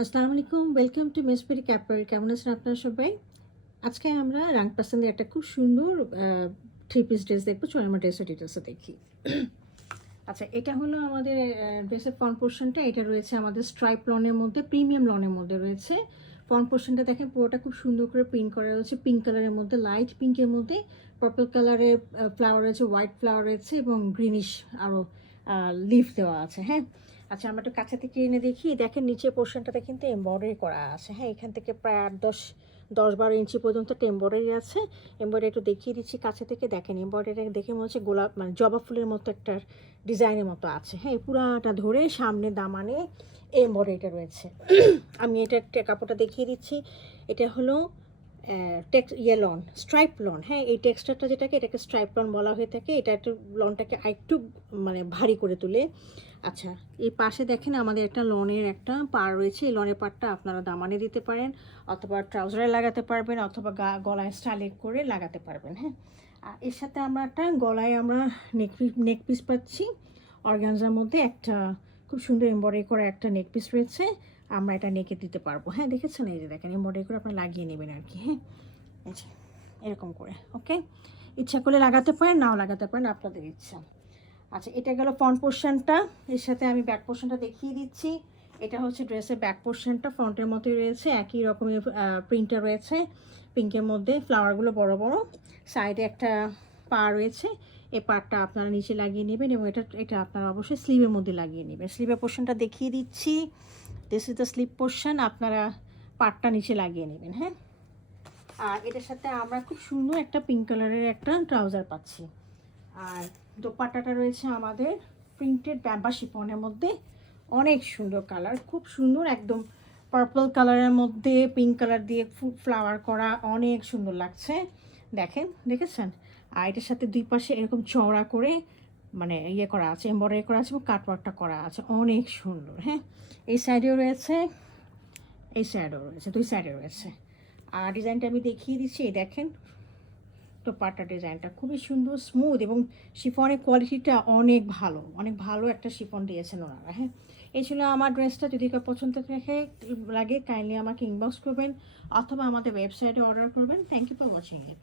আসসালামু আলাইকুম, welcome to মিসপেরি ক্যাপেল। কেমন আছেন আপনারা সবাই? আজকে আমরা রাং পাসান্দের একটা খুব সুন্দর থ্রি পিস ড্রেস দেখবো। চলো আমরা ড্রেসের ডিটেলসে দেখি। আচ্ছা, এটা হলো আমাদের ড্রেসের ফ্রন্ট পোর্শনটা। এটা রয়েছে আমাদের স্ট্রাইপ লনের মধ্যে, প্রিমিয়াম লনের মধ্যে রয়েছে। ফ্রন্ট পোর্শনটা দেখেন পুরোটা খুব সুন্দর করে প্রিন্ট করা রয়েছে পিঙ্ক কালারের মধ্যে, লাইট পিঙ্কের মধ্যে পার্পল কালারের ফ্লাওয়ার রয়েছে, হোয়াইট ফ্লাওয়ার রয়েছে এবং গ্রিনিশ আরও লিফ দেওয়া আছে। হ্যাঁ, আচ্ছা আমরা একটু কাছে থেকে এনে দেখি। দেখেন নিচের পোর্শনটাতে কিন্তু এমব্রয়ডারি করা আছে। হ্যাঁ, এখান থেকে প্রায় 10-12 ইঞ্চি পর্যন্ত একটা এমব্রয়ডারি আছে। এমব্রয়ডারি একটু দেখিয়ে দিচ্ছি কাছে থেকে। দেখেন এমব্রয়ডারি দেখে মনে হচ্ছে গোলাপ, মানে জবা ফুলের মতো একটা ডিজাইনের মতো আছে। হ্যাঁ, পুরাটা ধরে সামনে দামানে এমব্রয়ডারিটা রয়েছে। আমি এটা একটা কাপড়টা দেখিয়ে দিচ্ছি। এটা হলো লন, স্ট্রাইপ লন। হ্যাঁ, এই টেক্সচারটা যেটাকে, এটাকে স্ট্রাইপ লন বলা হয়ে থাকে। এটা একটু লনটাকে আরেকটু মানে ভারী করে তোলে। আচ্ছা, এই পাশে দেখেন আমাদের একটা লনের একটা পাড় রয়েছে। এই লনের পাড়টা আপনারা দামানে দিতে পারেন, অথবা ট্রাউজারে লাগাতে পারবেন, অথবা গলায় স্টাইলে করে লাগাতে পারবেন। হ্যাঁ, আর এর সাথে আমরা একটা গলায় আমরা নেক পিস পাচ্ছি। অর্গানজার মধ্যে একটা খুব সুন্দর এমব্রয়ডারি করা একটা নেক পিস রয়েছে। আমরা এটা নেকে দিতে পারবো। হ্যাঁ, দেখেছেন? এই যে দেখেন এমব্রয়ডারি করে আপনারা লাগিয়ে নেবেন আর কি। হ্যাঁ, এই যে এরকম করে। ওকে, ইচ্ছা করলে লাগাতে পারেন, নাও লাগাতে পারেন, আপনাদের ইচ্ছা। আচ্ছা, এটা গেল ফ্রন্ট পোর্শনটা। এর সাথে আমি ব্যাক পোর্শনটা দেখিয়ে দিচ্ছি। এটা হচ্ছে ড্রেসের ব্যাক পোর্শনটা। ফ্রন্টের মতোই রয়েছে, একই রকমের প্রিন্টটা রয়েছে পিঙ্কের মধ্যে, ফ্লাওয়ারগুলো বড় বড়। সাইডে একটা পা রয়েছে, এই পাটটা আপনারা নিচে লাগিয়ে নেবেন এবং এটা এটা আপনারা অবশ্যই স্লিভের মধ্যে লাগিয়ে নেবেন। স্লিভের পোর্শনটা দেখিয়ে দিচ্ছি। This is the sleeve portion. আপনারা পাটটা নিচে লাগিয়ে নেবেন। হ্যাঁ, আর এটার সাথে আমরা খুব সুন্দর একটা পিঙ্ক কালারের একটা ট্রাউজার পাচ্ছি। আর দোপাট্টাটা রয়েছে আমাদের প্রিন্টেড ব্যাম্বা শিফনের মধ্যে। অনেক সুন্দর কালার, খুব সুন্দর, একদম পার্পল কালারের মধ্যে পিঙ্ক কালার দিয়ে ফ্লাওয়ার করা, অনেক সুন্দর লাগছে। দেখেছেন? আর এটার সাথে দুই পাশে এরকম চওড়া করে মানে ইয়ে করা আছে, এমব্রয়ডারি করা আছে এবং কাটওয়ার্কটা করা আছে, অনেক সুন্দর। হ্যাঁ, এই সাইডেও রয়েছে, এই সাইডেও রয়েছে, দুই সাইডে রয়েছে। আর ডিজাইনটা আমি দেখিয়ে দিচ্ছি। এই দেখেন দোপাট্টা ডিজাইনটা খুবই সুন্দর, স্মুথ, এবং শিফনের কোয়ালিটিটা অনেক ভালো একটা শিফন দিয়েছেন ওনারা। হ্যাঁ, এই ছিল আমার ড্রেসটা। যদি কেউ পছন্দ লাগে কাইন্ডলি আমাকে ইনবক্স করবেন, অথবা আমাদের ওয়েবসাইটে অর্ডার করবেন। Thank you for watching it.